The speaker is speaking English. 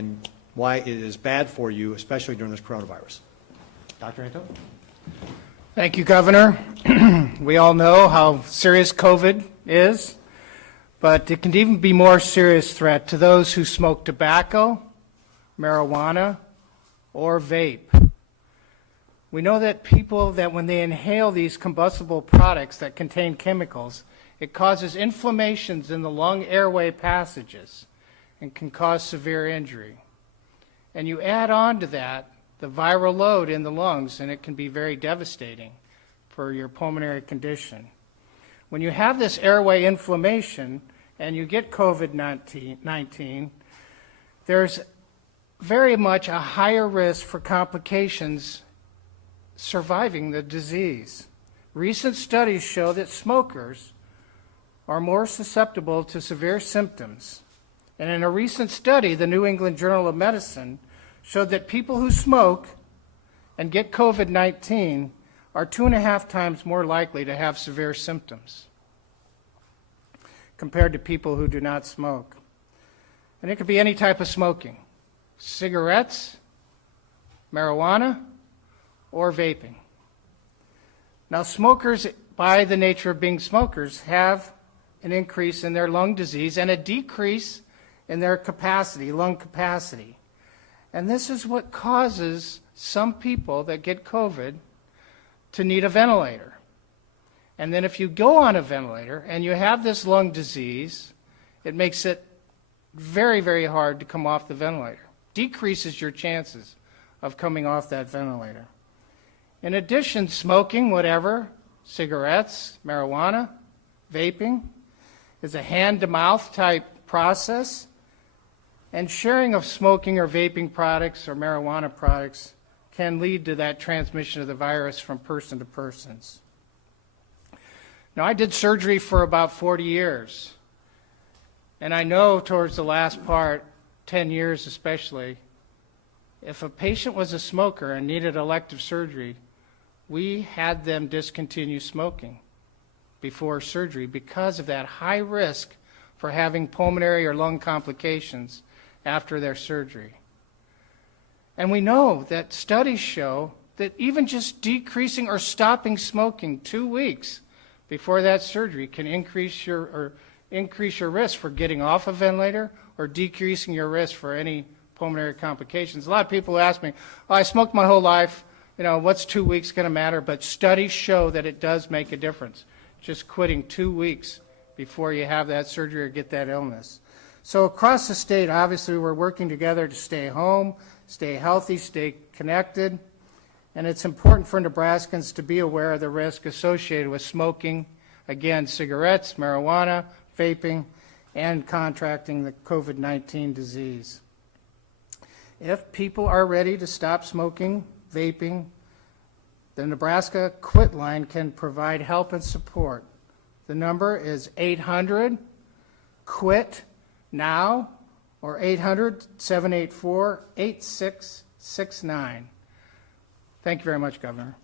and why it is bad for you, especially during this coronavirus. Dr. Anto? Thank you, Governor. We all know how serious COVID is, but it can even be more serious threat to those who smoke tobacco, marijuana, or vape. We know that people that when they inhale these combustible products that contain chemicals, it causes inflammations in the lung airway passages and can cause severe injury. And you add on to that the viral load in the lungs, and it can be very devastating for your pulmonary condition. When you have this airway inflammation and you get COVID-19, there's very much a higher risk for complications surviving the disease. Recent studies show that smokers are more susceptible to severe symptoms. And in a recent study, the New England Journal of Medicine showed that people who smoke and get COVID-19 are 2.5 times more likely to have severe symptoms compared to people who do not smoke. And it could be any type of smoking: cigarettes, marijuana, or vaping. Now, smokers, by the nature of being smokers, have an increase in their lung disease and a decrease in their capacity, lung capacity. And this is what causes some people that get COVID to need a ventilator. And then if you go on a ventilator and you have this lung disease, it makes it very, very hard to come off the ventilator. Decreases your chances of coming off that ventilator. In addition, smoking, whatever, cigarettes, marijuana, vaping, is a hand-to-mouth type process, and sharing of smoking or vaping products or marijuana products can lead to that transmission of the virus from person to persons. Now, I did surgery for about 40 years, and I know towards the last part, 10 years especially, if a patient was a smoker and needed elective surgery, we had them discontinue smoking before surgery because of that high risk for having pulmonary or lung complications after their surgery. And we know that studies show that even just decreasing or stopping smoking 2 weeks before that surgery can increase your risk for getting off a ventilator or decreasing your risk for any pulmonary complications. A lot of people ask me, oh, I smoked my whole life, what's 2 weeks going to matter? But studies show that it does make a difference, just quitting 2 weeks before you have that surgery or get that illness. So across the state, obviously, we're working together to stay home, stay healthy, stay connected, and it's important for Nebraskans to be aware of the risk associated with smoking, again, cigarettes, marijuana, vaping, and contracting the COVID-19 disease. If people are ready to stop smoking, vaping, the Nebraska Quit Line can provide help and support. The number is 800-QUIT-NOW or 800-784-8669. Thank you very much, Governor.